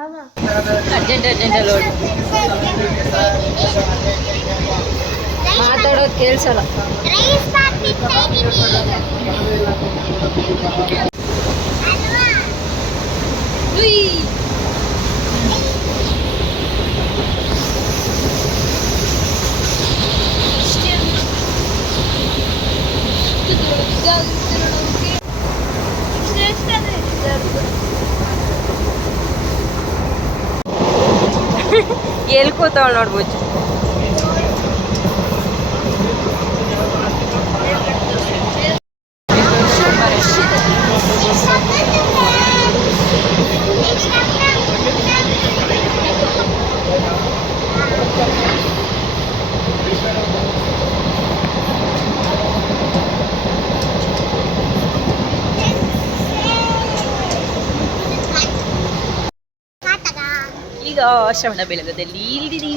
Urgent ಅರ್ಜೆಂಟಲ್ಲಿ ಓಡಿ ಮಾತಾಡೋದು ಕೇಳಿಸಲ್ಲ. ಎಲ್ಲಿ ಕೂತಾವಳು ನೋಡ್ಬೋದು ಈಗ ಶ್ರವಣ ಬೆಳಗದಲ್ಲಿ ಇಲ್ಲಿದ್ದೀನಿ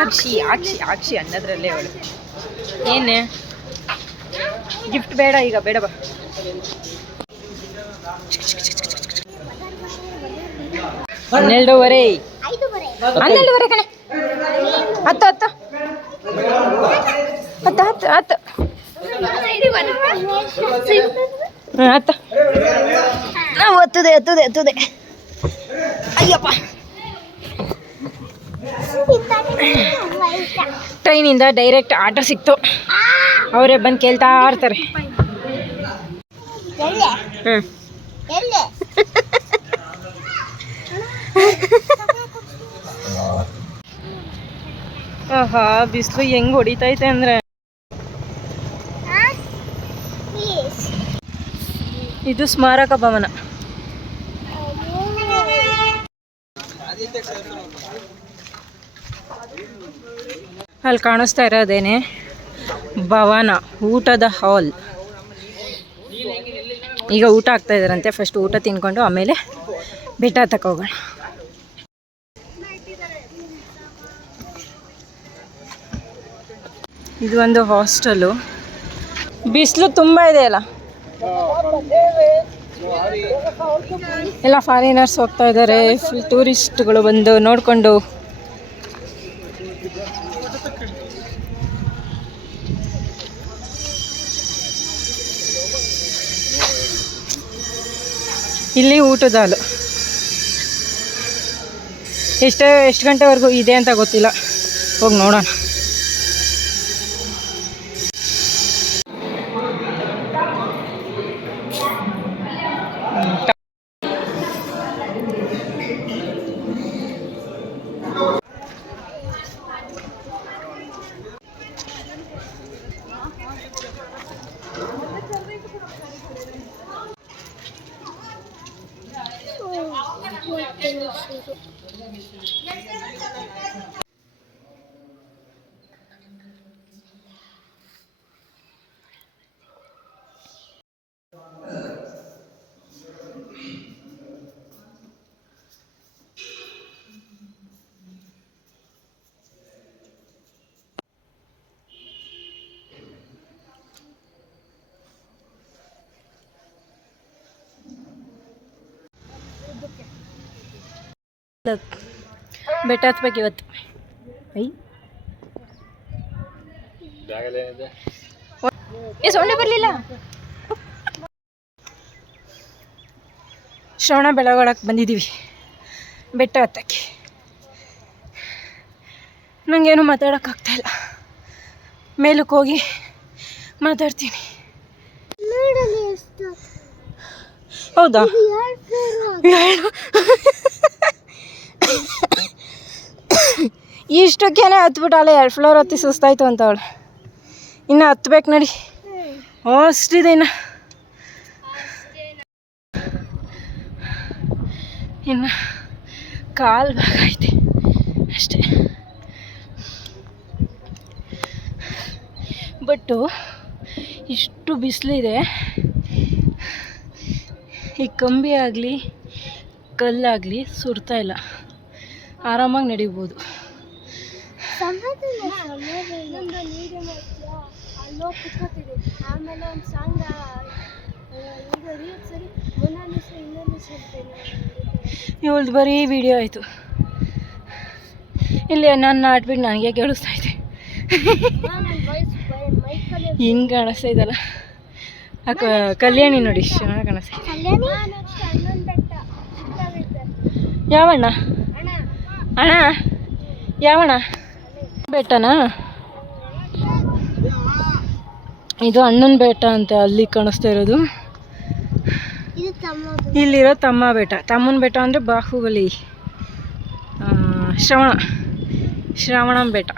ಆಕ್ಷಿ ಆಕ್ಷಿ ಆಕ್ಷಿ ಅನ್ನದ್ರಲ್ಲೇ ಅವಳು. ಏನೇ? ಗಿಫ್ಟ್ ಬೇಡ ಈಗ ಬೇಡ ಬಾ. ಹನ್ನೆರಡೂವರೆ. ಹನ್ನೆರಡೂವರೆ ಕಣೆ. ಹತ್ತು ಹತ್ತು. ಹತ್ತು ಹತ್ತು ಹತ್ತು. ಹತ್ತು ನಾವು ಒತ್ತದೆ ಎತ್ತದೆ ಎತ್ತದೆ ಅಯ್ಯಪ್ಪ. ಟ್ರೈನಿಂದ ಡೈರೆಕ್ಟ್ ಆಟೋ ಸಿಕ್ತು. ಅವರೇ ಬಂದು ಕೇಳ್ತಾ ಇರ್ತಾರೆ. ಹ್ಞೂ ಆಹಾ ಬಿಸಿಲು ಹೆಂಗ್ ಹೊಡಿತೈತೆ ಅಂದ್ರೆ. ಇದು ಸ್ಮಾರಕ ಭವನ. ಅಲ್ಲಿ ಕಾಣಿಸ್ತಾ ಇರೋದೇನೆ ಭವನ, ಊಟದ ಹಾಲ್. ಈಗ ಊಟ ಆಗ್ತಾ ಇದಾರಂತೆ ಫಸ್ಟ್ ಊಟ ತಿನ್ಕೊಂಡು ಆಮೇಲೆ ಬೆಟ್ಟ ತಕ ಹೋಗೋಣ. ಇದು ಒಂದು ಹಾಸ್ಟೆಲು. ಬಿಸಿಲು ತುಂಬ ಇದೆ ಅಲ್ಲ? ಎಲ್ಲ ಫಾರಿನರ್ಸ್ ಹೋಗ್ತಾ ಇದ್ದಾರೆ. ಫುಲ್ ಟೂರಿಸ್ಟ್ಗಳು ಬಂದು ನೋಡಿಕೊಂಡು. ಇಲ್ಲಿ ಊಟದ ಹಾಲು. ಎಷ್ಟು ಎಷ್ಟು ಗಂಟೆವರೆಗೂ ಇದೆ ಅಂತ ಗೊತ್ತಿಲ್ಲ. ಹೋಗಿ ನೋಡೋಣ. ಬೆಟ್ಟ ಹತ್ಬೇಕು ಇವತ್ತು. ಐ. ಏ ಸೊಳ್ಳೆ ಬರಲಿಲ್ಲ? ಶ್ರವಣ ಬೆಳಗೊಳಕ್ಕೆ ಬಂದಿದ್ದೀವಿ. ಬೆಟ್ಟ ಹತ್ತಕ್ಕೆ. ನನಗೇನು ಮಾತಾಡೋಕ್ಕಾಗ್ತಾಯಿಲ್ಲ ಮೇಲಕ್ಕೆ ಹೋಗಿ ಮಾತಾಡ್ತೀನಿ. ಹೌದಾ? ಇಷ್ಟಕ್ಕೇನೆ ಹತ್ಬಿಟ್ಟು ಎರಡು ಫ್ಲೋರ್ ಹತ್ತಿ ಸುಸ್ತಾಯ್ತು ಅಂತ ಅವಳು ಇನ್ನು ಹತ್ಬೇಕು ನಡಿ. ಅಷ್ಟಿದೆ ಇನ್ನು. ಇನ್ನು ಕಾಲು ಭಾಗ ಐತೆ. ಅಷ್ಟೇ. ಬಟ್ಟು ಇಷ್ಟು ಬಿಸಿಲಿದೆ. ಈ ಕಂಬಿ ಆಗಲಿ ಕಲ್ಲಾಗಲಿ ಸುರ್ತಾ ಇಲ್ಲ. ಆರಾಮಾಗಿ ನಡಿಬೋದು. ಅಲ್ಲೋಗಿ ಕುತ್ಕೋತಿದ್ದೆ ಆಮೇಲೆ ಒಂದು ಸಾಂಗ್ ಈಗ ರೀಲ್ ಸರಿ ಮೊನಾಲಿಸ ಇನ್ನೊಂದು ಇವಳ್ದು ಬರೀ ವಿಡಿಯೋ ಆಯಿತು. ಇಲ್ಲಿ ನನ್ನ ಆಡ್ಬಿಟ್ಟು ನನಗೆ ಕೇಳಿಸ್ತಾ ಇದೆ. ಮೈಕಲ್ಲಿ ಹಿಂಗೆ ಕಾಣಿಸ್ತಾ ಇದಲ್ಲ. ಆ ಕ- ಕಲ್ಯಾಣಿ ನೋಡಿ ಚೆನ್ನಾಗಿ ಕಾಣಿಸ್ತಾ ಇದೆ. ಯಾವಣ್ಣ? ಅಣ್ಣ ಅಣ್ಣ. ಯಾವಣ್ಣ? ಬೆಟ್ಟನಾ ಇದು ಅಣ್ಣನ ಬೆಟ್ಟ ಅಂತ ಅಲ್ಲಿ ಕಾಣಿಸ್ತಾ ಇರೋದು. ಇಲ್ಲಿರೋ ತಮ್ಮ ಬೆಟ್ಟ ತಮ್ಮನ ಬೆಟ್ಟ ಅಂದರೆ ಬಾಹುಬಲಿ ಶ್ರವಣ ಶ್ರವಣ ಬೆಟ್ಟ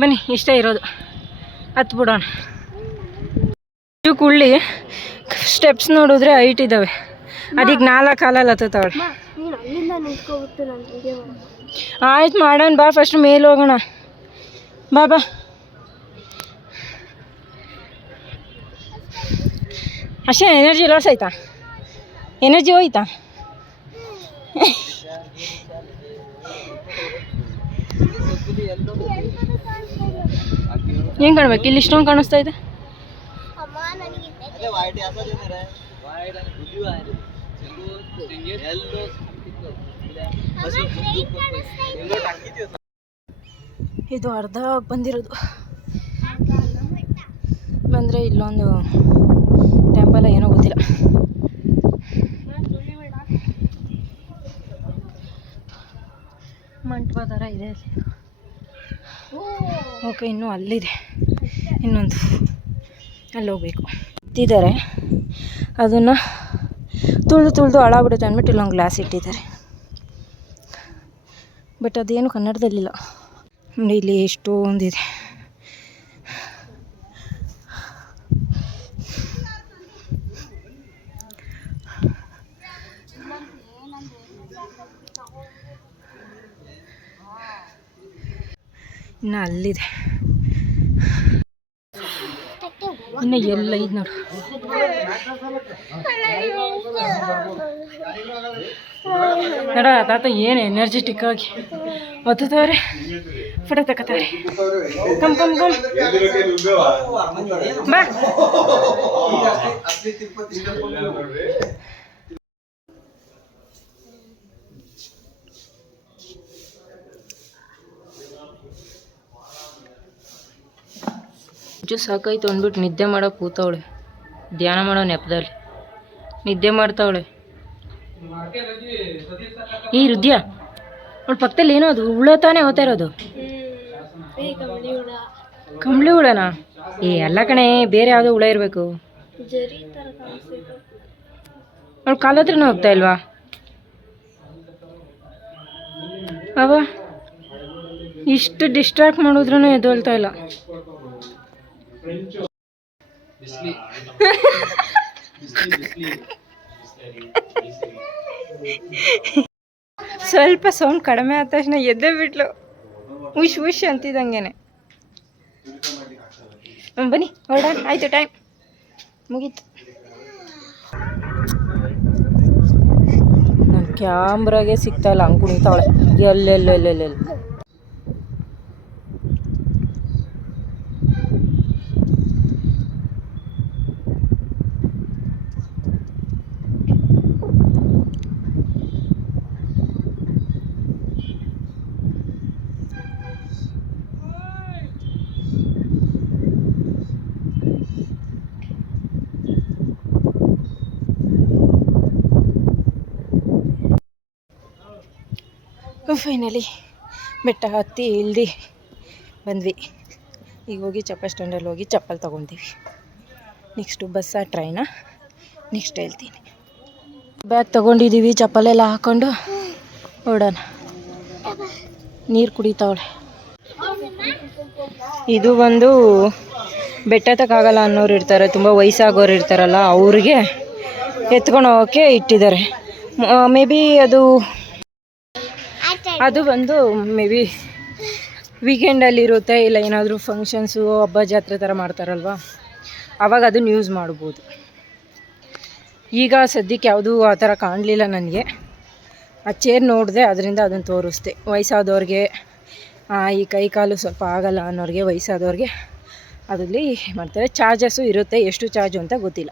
ಬನ್ನಿ ಇಷ್ಟ ಇರೋದು. ಹತ್ತು ಬಿಡೋಣ. ಇದು ಕುಳ್ಳಿ ಸ್ಟೆಪ್ಸ್ ನೋಡಿದ್ರೆ ಹೈಟ್ ಇದ್ದಾವೆ ಅದಕ್ಕೆ ನಾಲ್ಕು ಕಾಲಲ್ಲಿ ಹತ್ತತಾವಳೆ ಆಯ್ತು ಮಾಡೋಣ ಬಾ ಫಸ್ಟ್ ಮೇಲೆ ಹೋಗೋಣ ಬಾ ಬಾ ಅಷ್ಟೇ ಎನರ್ಜಿ ಲಾಸ್ ಆಯ್ತಾ ಎನರ್ಜಿ ಹೋಯ್ತಾ ಏನು ಕಾಣ್ಬೇಕು ಇಲ್ಲಿ ಇಷ್ಟೊಂದು ಕಾಣಿಸ್ತಾ ಇದೆ ಇದು ಅರ್ಧ ಬಂದಿರೋದು. ಬಂದರೆ ಇಲ್ಲೊಂದು ಟೆಂಪಲ್ ಏನೋ ಗೊತ್ತಿಲ್ಲ. ಮಂಟಪ ಥರ ಇದೆ ಓಕೆ ಇನ್ನೂ ಅಲ್ಲಿದೆ. ಇನ್ನೊಂದು. ಅಲ್ಲಿ ಹೋಗ್ಬೇಕು ಇದ್ದಿದ್ದಾರೆ ಅದನ್ನು ತುಳಿದು ತುಳಿದು ಹಾಳಾಗ್ಬಿಡುತ್ತೆ ಅಂದ್ಬಿಟ್ಟು ಇಲ್ಲೊಂದು ಗ್ಲಾಸ್ ಇಟ್ಟಿದ್ದಾರೆ. ಬಟ್ ಅದೇನು ಕನ್ನಡದಲ್ಲಿಲ್ಲ. ನೋಡಿ ಇಲ್ಲಿ ಎಷ್ಟೊಂದಿದೆ ಇನ್ನು ಅಲ್ಲಿದೆ. ಇನ್ನು ಎಲ್ಲ ಇದು ನೋಡು. ನೋಡ, ತಾತ ಏನು ಎನರ್ಜೆಟಿಕ್ ಆಗಿ ಒತ್ತವ್ರೆ ಫೋಟೋ ತಗೋತಾರೆ ಕಮ್ ಕಮ್ ಕಮ್ ಬಾ. ನಿಜ ಸಾಕಾಯ್ತು ಅಂದ್ಬಿಟ್ಟು ನಿದ್ದೆ ಮಾಡೋ ಕೂತವಳೆ. ಧ್ಯಾನ ಮಾಡೋ ನೆಪದಲ್ಲಿ. ನಿದ್ದೆ ಮಾಡ್ತಾವಳೆ. ಈ ಹೃದಯ ಅವಳ ಪಕ್ಕದಲ್ಲಿ ಏನೋ ಅದು ಹುಳ ತಾನೇ ಹೋಗ್ತಾ ಇರೋದು. ಕಂಬಳಿ ಹುಳನಾ? ಏ, ಅಲ್ಲ ಕಣೆ, ಬೇರೆ ಯಾವುದೋ ಹುಳ ಇರಬೇಕು. ಅವಳು ಕಾಲ ಹತ್ರನೂ ಹೋಗ್ತಾ ಇಲ್ವಾ? ಅವ, ಇಷ್ಟು ಡಿಸ್ಟ್ರಾಕ್ಟ್ ಮಾಡಿದ್ರೂ ಎದ್ದೊಳ್ತಾ ಇಲ್ಲ. ಸ್ವಲ್ಪ ಸೌಂಡ್ ಕಡಿಮೆ ಆದ ತಕ್ಷಣ ಎದ್ದೆ ಬಿಟ್ಲು. ಉಶ್ ಉಶ್ ಅಂತಿದ್ದಂಗೆನೆ. ಬನ್ನಿ ಹೊರಡೋಣ ಆಯ್ತು ಟೈಮ್ ಮುಗೀತು. ನನ್ನ ಕ್ಯಾಮ್ರಾಗೆ ಸಿಗ್ತಾ ಇಲ್ಲ ಹಂಗೆ ಕುಣಿತಾವಳೆ ಎಲ್ಲೆಲ್ಲೆಲ್ಲೆಲ್ಲೆಲ್ಲ. ಫೈನಲಿ ಬೆಟ್ಟ ಹತ್ತಿ ಇಳ್ದು ಬಂದ್ವಿ. ಈಗ ಹೋಗಿ ಚಪ್ಪಲ್ ಸ್ಟ್ಯಾಂಡಲ್ಲಿ ಹೋಗಿ ಚಪ್ಪಲ್ ತೊಗೊತೀವಿ. ನೆಕ್ಸ್ಟು ಬಸ್ಸಾ ಟ್ರೈನಾ ನೆಕ್ಸ್ಟ್ ಹೇಳ್ತೀನಿ. ಬ್ಯಾಗ್ ತೊಗೊಂಡಿದ್ದೀವಿ ಚಪ್ಪಲೆಲ್ಲ ಹಾಕ್ಕೊಂಡು ಓಡೋಣ ನೀರು ಕುಡಿತಾವಳೆ. ಇದು ಬಂದು ಬೆಟ್ಟ ತಕ್ಕಾಗಲ್ಲ ಅನ್ನೋರು ಇರ್ತಾರೆ, ತುಂಬ ವಯಸ್ಸಾಗೋರು ಇರ್ತಾರಲ್ಲ, ಅವ್ರಿಗೆ ಎತ್ಕೊಂಡು ಹೋಗೋಕ್ಕೆ ಇಟ್ಟಿದ್ದಾರೆ. ಮೇ ಬಿ ಅದು ಅದು ಬಂದು ಮೇ ಬಿ ವೀಕೆಂಡಲ್ಲಿ ಇರುತ್ತೆ ಇಲ್ಲ, ಏನಾದರೂ ಫಂಕ್ಷನ್ಸು ಹಬ್ಬ ಜಾತ್ರೆ ಥರ ಮಾಡ್ತಾರಲ್ವ? ಆವಾಗ ಅದನ್ನ ಯೂಸ್ ಮಾಡ್ಬೋದು. ಈಗ ಸದ್ಯಕ್ಕೆ ಯಾವುದೂ ಆ ಥರ ಕಾಣಲಿಲ್ಲ ನನಗೆ. ಆ ಚೇರ್ ನೋಡಿದೆ ಅದರಿಂದ ಅದನ್ನು ತೋರಿಸ್ದೆ. ವಯಸ್ಸಾದವ್ರಿಗೆ ಈ ಕೈ ಕಾಲು ಸ್ವಲ್ಪ ಆಗಲ್ಲ ಅನ್ನೋರಿಗೆ, ವಯಸ್ಸಾದವ್ರಿಗೆ ಅದರಲ್ಲಿ ಮಾಡ್ತಾರೆ. ಚಾರ್ಜಸ್ಸು ಇರುತ್ತೆ, ಎಷ್ಟು ಚಾರ್ಜು ಅಂತ ಗೊತ್ತಿಲ್ಲ.